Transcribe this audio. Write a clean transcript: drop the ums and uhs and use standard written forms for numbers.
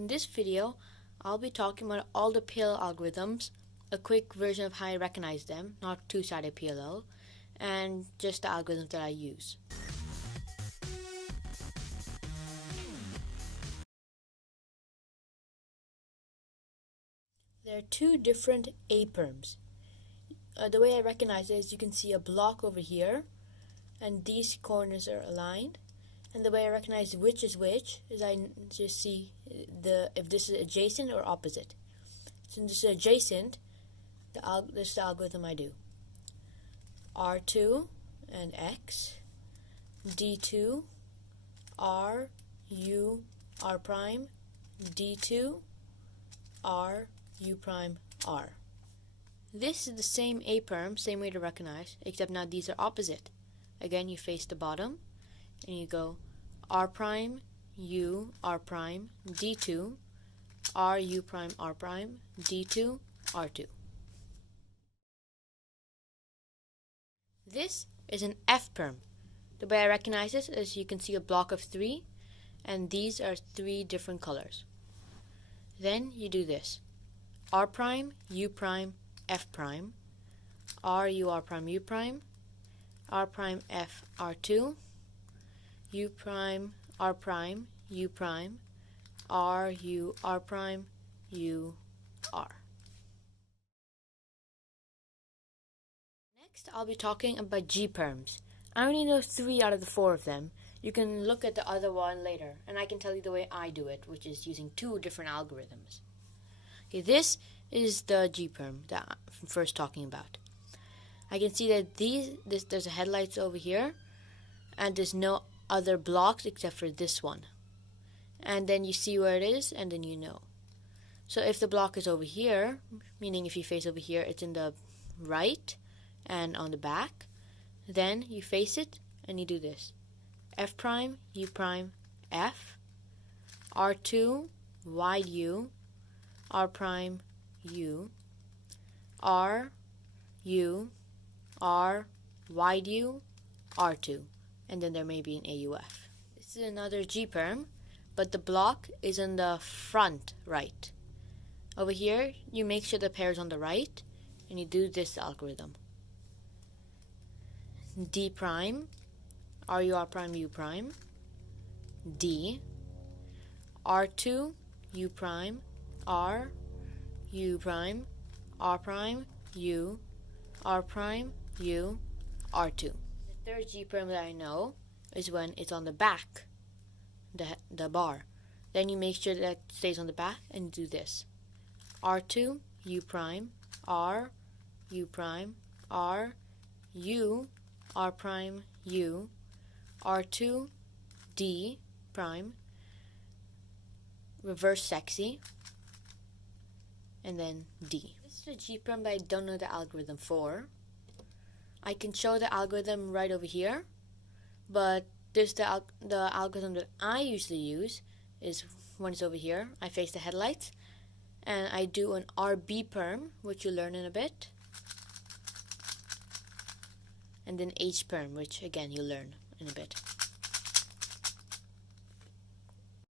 In this video, I'll be talking about all the PLL algorithms, a quick version of how I recognize them, not two-sided PLL, and just the algorithms that I use. There are two different A-perms. The way I recognize it is you can see a block over here, and these corners are aligned. And the way I recognize which is which is I just see if this is adjacent or opposite. Since this is adjacent, this is the algorithm I do. R2 and X, D2, R, U, R prime, D2, R, U prime, R. This is the same A-perm, same way to recognize, except now these are opposite. Again, you face the bottom, and you go R prime, U, R prime, D2, R, U prime, R prime, D2, R2. This is an F-perm. The way I recognize this is you can see a block of 3, and these are 3 different colors. Then you do this. R prime, U prime, F prime, R, U, R prime, U prime, R prime, F, R2, U prime, R prime, U prime, R, U, R prime, U, R. Next, I'll be talking about G-perms. I only know 3 out of the 4 of them. You can look at the other one later, and I can tell you the way I do it, which is using 2 different algorithms. Okay, this is the G-perm that I'm first talking about. I can see that there's a headlights over here, and there's no other blocks except for this one. And then you see where it is, and then you know. So if the block is over here, meaning if you face over here, it's in the right and on the back, then you face it and you do this. F prime, U prime, F, R2, wide U, R prime, U, R, U, R, wide U, R2, and then there may be an AUF. This is another G-perm, but the block is in the front right. Over here, you make sure the pair is on the right, and you do this algorithm. D prime, RU, R prime, U prime, D, R2, U prime, R, U prime, R prime, U, R prime, U, R2. The third G-perm that I know is when it's on the back, the bar. Then you make sure that it stays on the back and you do this. R2, U prime, R, U prime, R, U, R prime, U, R2, D prime, reverse sexy, and then D. This is a G-perm that I don't know the algorithm for. I can show the algorithm right over here, but there's the algorithm that I usually use is when it's over here. I face the headlights, and I do an RB perm, which you'll learn in a bit, and then H perm, which again you'll learn in a bit.